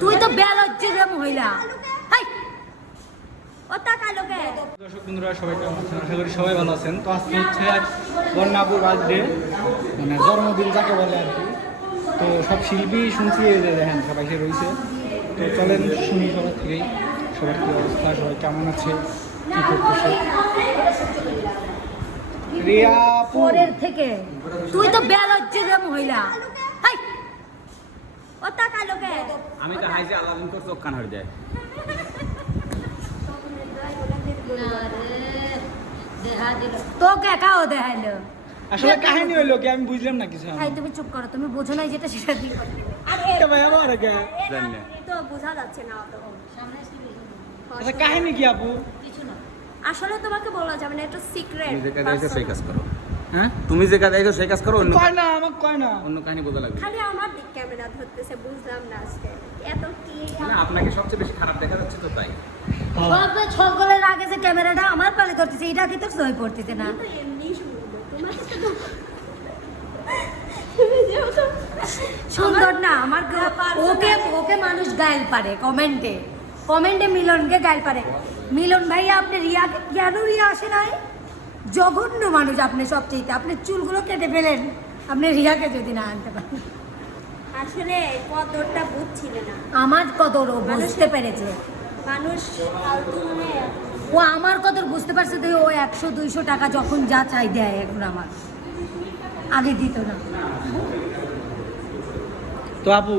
তুই তো বেলজ্জে রে মহিলা। হাই ও তাকালো কে? দর্শক বন্ধুরা সবাই কেমন আছেন? আশা করি সবাই ভালো আছেন। তো আজকে হচ্ছে বন্যাপুর বার্থডে, মানে জন্মদিন যাকে বলে আর কি। তো সব শিল্পী শুনছি এই যে দেখেন সবাই সে রয়েছে। তো চলেন শুনি সবার থেকেই সবার কী অবস্থা, সবাই কেমন আছে, কী করতেছে। রিয়া পরের থেকে তুই তো বেলজ্জে রে মহিলা। হাই ও তাকালো কে? আমি তো হাইজে আলাদিন করে চোখ কান হয়ে যায়। তোকে একাও দেখাইলো। আসলে কাহিনী হইলো কি আমি বুঝলাম না কিছু। হাই তুমি চুপ করো, তুমি বোঝো নাই যেটা সেটা দিয়ে করো। এটা ভাই আমার আগে জানি না। তো বোঝা যাচ্ছে না অত। আচ্ছা কাহিনী কি আপু? আসলে তোমাকে বলা যাবে না, এটা সিক্রেট। তুমি যে কাজ আইছো সেই কাজ করো। হ্যাঁ তুমি যে কাজ আইছো সেই কাজ করো, অন্য কয় না আমাকে কয় না। অন্য কাহিনী বোঝা লাগবে। খালি আমার দিক ক্যামেরা ধরতেছে, বুঝলাম না আজকে এত কি। না আপনাকে সবচেয়ে বেশি খারাপ দেখা যাচ্ছে তো তাই। সকলের আগে যে ক্যামেরাটা আমার পালে ধরতেছে, এটা কি তোর সই পড়তেছে না? সুন্দর না আমার ওকে ওকে মানুষ গাইল পারে কমেন্টে কমেন্টে মিলনকে গাইল পারে। মিলন ভাইয়া আপনি রিয়াকে কেন রিয়া আসে নাই? জঘন্য মানুষ আপনি সবচেয়ে। আপনি চুলগুলো কেটে ফেলেন, আপনি রিয়াকে যদি না আনতে পারেন। আসলে কদরটা বুঝছিলে না আমার কদর ও বুঝতে পেরেছে। মানুষ ফালতু মানে ও আমার কদর বুঝতে পারছে তো ও 100-200 টাকা যখন যা চাই দেয় এখন আমার, আগে দিত না। তো আপু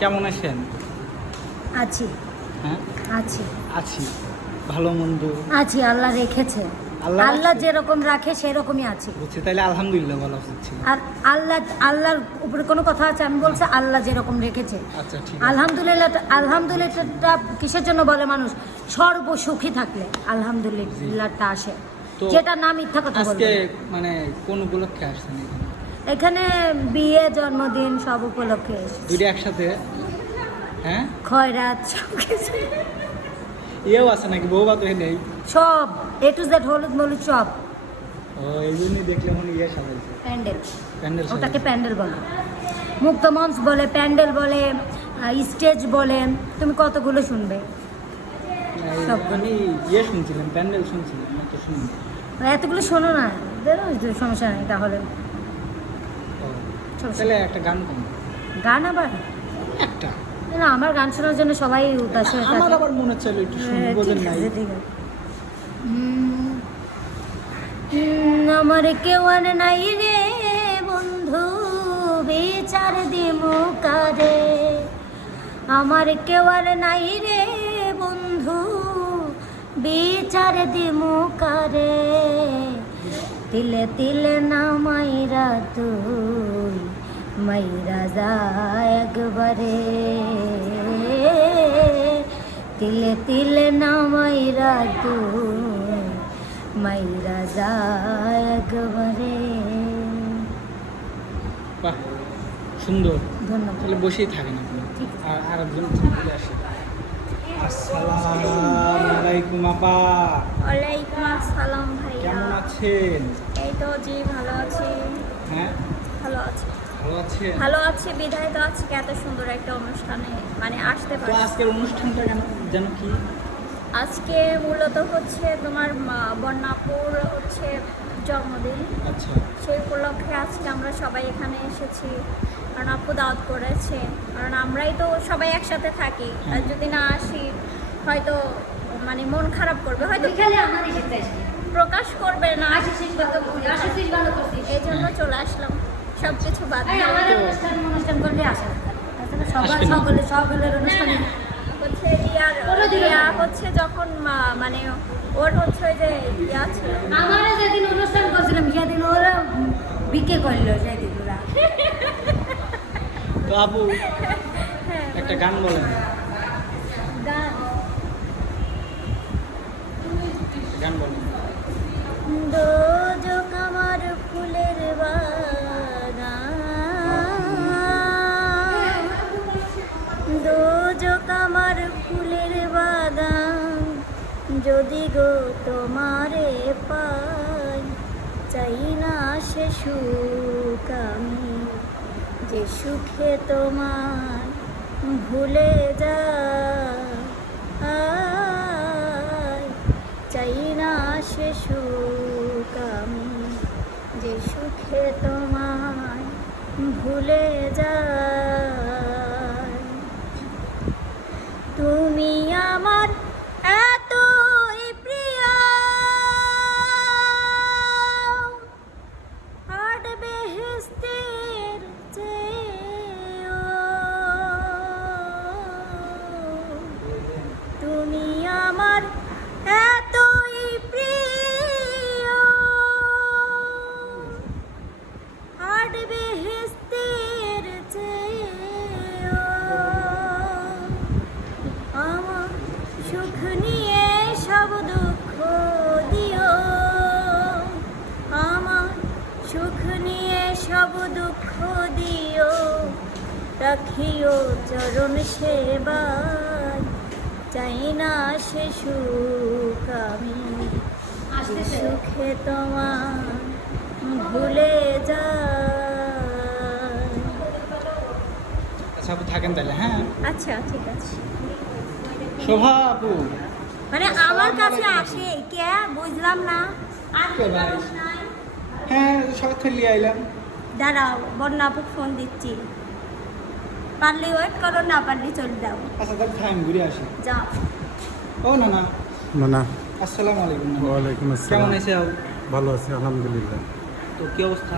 কেমন আছেন? আছি হ্যাঁ আছি আছি, ভালো মন্দ আছি, আল্লাহ রেখেছে। আল্লাহ আল্লাহ রাখছে। যেরকম রাখে সেরকমই আছি। বুঝছি, তাইলে আলহামদুলিল্লাহ বলা উচিত ছিল। আর আল্লাহর উপরে কোনো কথা আছে? আমি বলছি আল্লাহ যেরকম রেখেছে। আচ্ছা ঠিক আছে। আলহামদুলিল্লাহটা কিসের জন্য বলে মানুষ? সর্বসুখী থাকলে আলহামদুলিল্লাহটা আসে, তো যেটা না মিথ্যা কথা আজকে বলবে। মানে কোন উপলক্ষে আসছেন এখানে? এখানে বিয়ে জন্মদিন সব উপলক্ষে এসেছি। দুইটা একসাথে? হ্যাঁ খয়রাত সব কিছু, ইয়েও আছে নাকি? বউ বা তো নেই? সব A to Z, হলুদ মলুদ সব। ও এই জন্যই দেখলে মনে ইয়ে সাজাইছে প্যান্ডেল, প্যান্ডেল ওটাকে প্যান্ডেল বলে, মুক্ত মঞ্চ বলে, প্যান্ডেল বলে, স্টেজ বলে, তুমি কতগুলো শুনবে। সব। আমি ইয়ে শুনছিলাম, প্যান্ডেল শুনছিলাম, তো শুনি। এতগুলো শোনো না, বেরো, সমস্যা নেই তাহলে। ও, সমস্যা তাহলে নেই। একটা গান কোন? গান আবার একটা না, আমার গান শোনার জন্য সবাই উদাস হয়ে আমার থাকে। আবার মনে চাইলো একটু শুনি, হ্যাঁ, বোঝেন ঠিক নাই। আছে, ঠিক আছে। আমার কেউ আর নাই রে বন্ধু, বিচার দিমু কারে। আমার কেউ আর নাই রে বন্ধু, বিচার দিমু কারে। তিলে তিলে না মাইরা তুই মাইরা যা একবারে। তিলে তিলে না মাইরা তুই মাইরা যা একবারে। বাহ সুন্দর। ধন্যবাদ। তাহলে বসেই থাকেন আপনি, ঠিক আর আরেকজন চলে আসে। আসসালামু আলাইকুম আপা, ওয়ালাইকুম আসসালাম ভাইয়া। কেমন আছেন? এই তো জি ভালো আছি, হ্যাঁ ভালো আছি, ভালো আছেন। ভালো আছি বিধায় তো আজকে এত সুন্দর একটা অনুষ্ঠানে মানে আসতে তো পারছি। আজকের অনুষ্ঠানটা যেন কি? আজকে মূলত হচ্ছে তোমার বন্যাপুর হচ্ছে জন্মদিন, আচ্ছা সেই উপলক্ষে আজকে আমরা সবাই এখানে এসেছি। কারণ আপু দাওয়াত করেছে, কারণ আমরাই তো সবাই একসাথে থাকি, আর যদি না আসি হয়তো মানে মন খারাপ করবে, হয়তো প্রকাশ করবে না, এই জন্য চলে আসলাম সব কিছু বাদ দিয়ে। অনুষ্ঠান করলে আসে আসবে না। সকলের অনুষ্ঠানে হচ্ছে রিয়া হচ্ছে যখন মানে ওর হচ্ছে ওই যে ইয়া ছিল, আমার যেদিন অনুষ্ঠান করছিলাম সেদিন ওরা বিকে করলো, সেদিন ওরা তো আপু একটা গান বলেন। গান গান বলেন। দোজক আমার ফুলের বাগান, দোজক আমার ফুলের বাগান, যদি গো তোমারে পাই, চাই না সে সুখ আমি, যে সুখে তোমার ভুলে যা, চাই না সে সুখ আমি, যে সুখে তোমায় ভুলে যা। তুমি আমার এতই প্রিয়, আট বেহেশতের চেয়েও। তুমি আমার এতই প্রিয়, আট বেহেশতের চেয়েও। আমার সুখ নিয়ে সব দুঃখ দিও, আমার সুখ নিয়ে সব দুঃখ দিও। রাখিও চরণ সেবায়, চাই না সে সুখ আমি, যে সুখে তোমার ভুলে যা। আচ্ছা আপু থাকেন তাহলে, হ্যাঁ। আচ্ছা ঠিক আছে। শোভা আপু, মানে আমার কাছে আসে কে বুঝলাম না। আর কি কে ভাই? মানুষ নাই? হ্যাঁ সবাই খেলিয়ে আইলাম। দাঁড়াও, বন্যা আপুক ফোন দিচ্ছি। পারলে ওয়েট করো, না পারলে চলে যাও। আচ্ছা তাহলে থাকেন, ঘুরে আসি। যাও। ও না না, না না, আসসালামু আলাইকুম। ওয়ালাইকুম কেমন আসসালাম। আছে আপু? ভালো আছি আলহামদুলিল্লাহ। তো কি অবস্থা?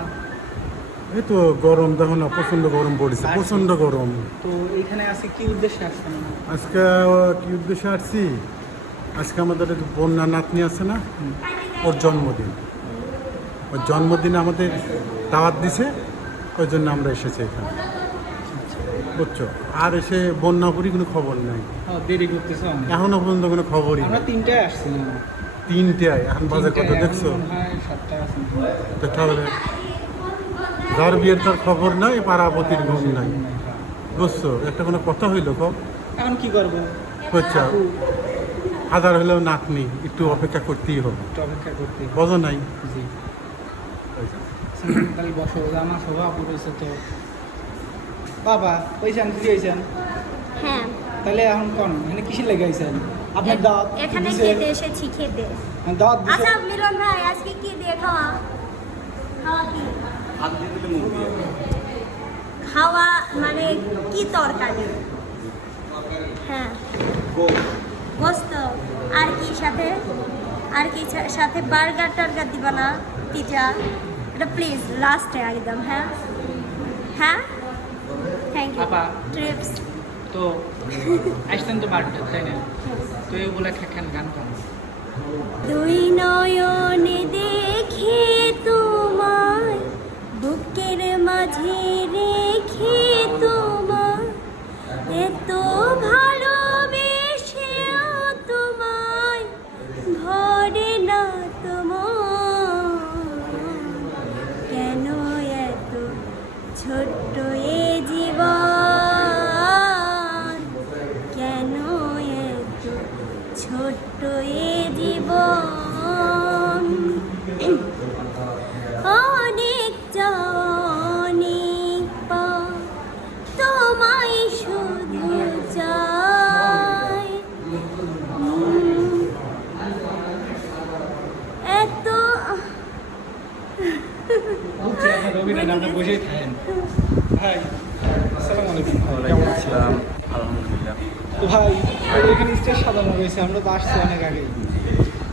এই তো গরম, দেখো না, প্রচণ্ড গরম পড়েছে, আর- প্রচণ্ড গরম। তো এইখানে আসি কি উদ্দেশ্যে আসছেন? আজকে কি উদ্দেশ্যে আসছি, আজকে আমাদের এই বন্যা নাতনি আছে না, ওর জন্মদিন। ওর জন্মদিনে আমাদের দাওয়াত দিছে, ওই জন্য আমরা এসেছি এখানে, বুঝছো। আর এসে বন্যাপুরি কোনো খবর নাই, দেরি করতেছো? এখনো পর্যন্ত কোনো খবরই আমরা নেই। 3টায় আসছিলাম। 3টায়, এখন বাজে কত দেখছো? 7টায় আসছি। তো তাহলে যার বিয়ের তার খবর নাই, পাড়াপতির ঘুম নাই, বুঝছো। একটা কোনো কথা হইলো কব, এখন কি করবো? বুঝছো। হাজার হলেও নাতনি, একটু অপেক্ষা করতেই হবে, একটু অপেক্ষা করতে হবে। বোঝো নাই। জি। তাহলে বসো, আমার শোভা আপু রয়েছে তো। বাবা ওইছেন, ফ্রি হয়েছেন? হ্যাঁ, তাহলে এখন কোন মানে কিসে লেগে আইছেন? আপনার দাওয়াত এখানে দিছে? খেতে এসেছি, খেতে। দাওয়াত দিছে? আচ্ছা মিলন ভাই, আজকে কি দিয়ে খাওয়া? খাওয়া কি? খাওয়া মানে কি তরকারি? হ্যাঁ, গোস্ত। আর কি সাথে? আর কি সাথে বার্গার টার্গার দিবা না? পিজা? এটা প্লিজ লাস্টে একদম। হ্যাঁ হ্যাঁ, থ্যাংক ইউ। আপা। ট্রিপস। তো আসছেন তো বাড়িতে, তাই না? তো এগুলা খেখান গান কর। দুই নয়নে দেখে তোমায়, বুকের মাঝে রেখে তোমায়, এত ভালোবেসেও তোমায় ভরে না তোমার। কেন এত ছোট্ট এ জীবন, কেন এত ছোট্ট এ জীবন। অনেক অনেক পর তোমায় শুধু চাই। এত বুঝছি আপনার রবিবার আমরা বসেই থাকেন। ভাই আসসালামু আলাইকুম। কেমন আছেন? আলহামদুলিল্লাহ। তো ভাই এখানে স্টেজ সাজানো রয়েছে, আমরা তো আসছি অনেক আগে।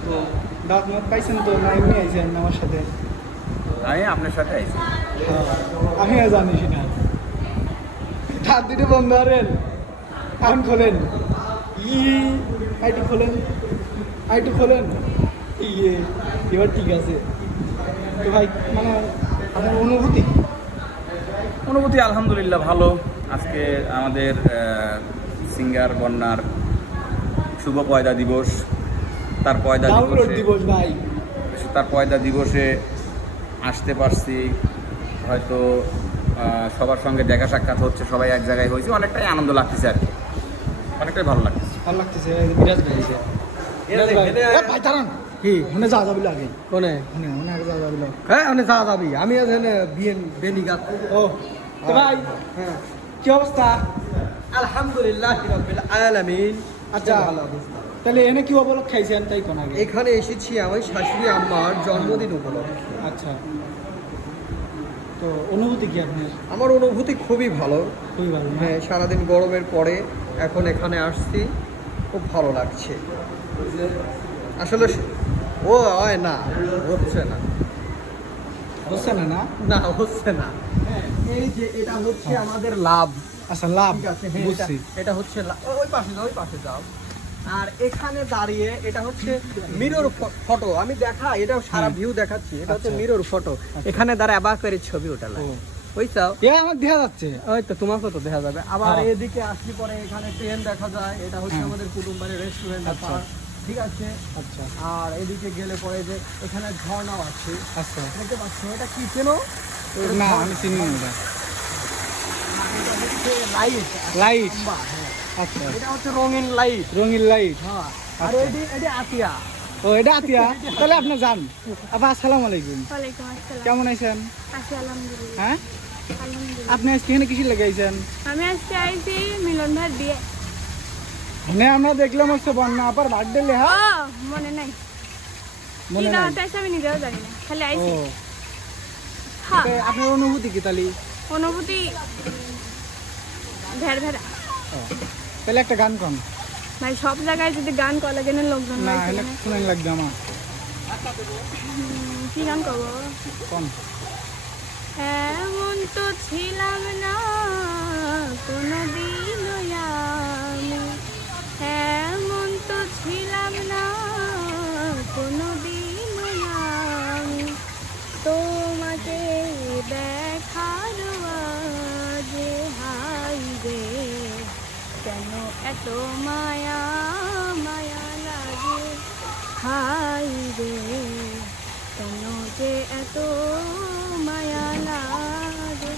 তো দাঁত মাত পাইছেন তো, না এমনি আইছেন আমার সাথে? আমি আপনার সাথে আইছি। হ্যাঁ, আমিও জানি না। হাত দুটো বন্ধ করেন, এখন খোলেন। আইটি খোলেন, আইটি খোলেন। ইয়ে এবার ঠিক আছে। তো ভাই মানে আপনার অনুভূতি? অনুভূতি আলহামদুলিল্লাহ ভালো। আজকে আমাদের সিঙ্গার বন্যার শুভ পয়দা দিবস। তার পয়দা ডাউনলোড দিবসে দিবস ভাই। তার পয়দা দিবসে আসতে পারছি। হয়তো সবার সঙ্গে দেখা সাক্ষাৎ হচ্ছে, সবাই এক জায়গায় হয়েছে, অনেকটাই আনন্দ লাগতেছে আর কি, অনেকটাই ভালো লাগতেছে। ভালো লাগতেছে। বিরাজ ভাই এসে বিরাজ ভাই, ভাই দাঁড়ান। কি ওখানে যাওয়া যাবি আগে, কোনে ওখানে আগে যাওয়া যাবি। হ্যাঁ আমি যা যাবি, আমি এখানে বিয়ে বেনি গাছ। ও তো ভাই হ্যাঁ কি অবস্থা? আলহামদুলিল্লাহ রাব্বিল আলামিন। আচ্ছা ভালো অবস্থা। তাহলে এনে কি উপলক্ষ খাইছেন তাই কোন আগে? এখানে এসেছি আমার শাশুড়ি আম্মার জন্মদিন উপলক্ষে। আচ্ছা, তো অনুভূতি কি আপনার? আমার অনুভূতি খুবই ভালো। খুবই ভালো না? হ্যাঁ, সারাদিন গরমের পরে এখন এখানে আসছি, খুব ভালো লাগছে। আসলে ও হয় না, হচ্ছে না, বুঝছেন না? না হচ্ছে না। হ্যাঁ, এই যে এটা হচ্ছে আমাদের লাভ। আচ্ছা লাভ, ঠিক আছে, হ্যাঁ, বুঝছি। এটা হচ্ছে ওই পাশে যাও, ওই পাশে যাও। আর এখানে দাঁড়িয়ে এটা হচ্ছে মিরর ফটো। আমি দেখা এটা সারা হ্যাঁ। ভিউ দেখাচ্ছি, এটা হচ্ছে আচ্ছা। Mirror photo. এখানে দাঁড়ায় অবাক করে ছবি ওটা ও, লাগে, বুঝছাও? এ আমার দেখা যাচ্ছে। ওই তো তোমাকে তো দেখা যাবে। আবার হ্যাঁ। এদিকে আসলে পরে এখানে ট্রেন দেখা যায়, এটা হচ্ছে হ্যাঁ। আমাদের কুটুম্বাড়ি রেস্টুরেন্ট। আচ্ছা। ঠিক আছে। আচ্ছা আর এদিকে গেলে পরে যে এখানে ঝর্ণাও আছে, আচ্ছা, দেখতে পাচ্ছ? এটা কি চেনো? না আমি চিনি না এটা। এটা হচ্ছে লাইট। লাইট, হ্যাঁ, আচ্ছা, এটা হচ্ছে রঙিন লাইট। রঙিন লাইট। হ্যাঁ, আর আচ্ছা। এটি আতিয়া। ও এটা আতিয়া, তাহলে আপনি যান। আপা আসসালামু আলাইকুম, ওয়ালাইকুম আসসালাম। কেমন আছেন? আছি আলহামদুলিল্লাহ। হ্যাঁ, আলহামদুলিল্লাহ। আপনি আজকে এখানে কিসের লেগে আইছেন? আমি আজকে আইছি মিলন ভাইয়ের বিয়ে। মানে আমরা দেখলাম হচ্ছে বন্যা আপার বার্থডে লেহা, ও মনে নাই, কি মনে নাই? দাওয়াত আছে আমি নিজেও জানি না, খালি ও, আইছি। হ্যাঁ, তো আপনার অনুভূতি কি তাহলে? অনুভূতি ভেড় ভেড়া। ও, তাহলে একটা গান কোন ভাই সব জায়গায় যদি গান কলেজের লোকজন না, রয়েছে, হলে শুনেন লাগবে আমার কি গান করবো? কোন? এমন তো ছিলাম না কোনোদিন আমি, এমন তো ছিলাম না কোনোদিন আমি, তোমাকে দেখার আগে হাই রে, কেন এত মায়া মায়া লাগে, হাই রে, কেন যে এত মায়া লাগে।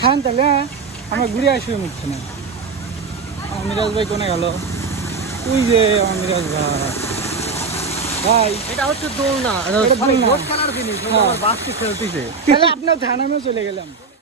খান তাহলে, হ্যাঁ? আমরা ঘুরে আসি মিটছে না। আমার মিরাজ ভাই কোনে গেল? তুই যে আমার মিরাজ ভাই, ভাই এটা হচ্ছে দোলনা, এটা দোলনা। ভোট খেলার জিনিস, হ্যাঁ। বাচ্চা খেলতেছে। তাহলে আপনার ধানামেও চলে গেলাম।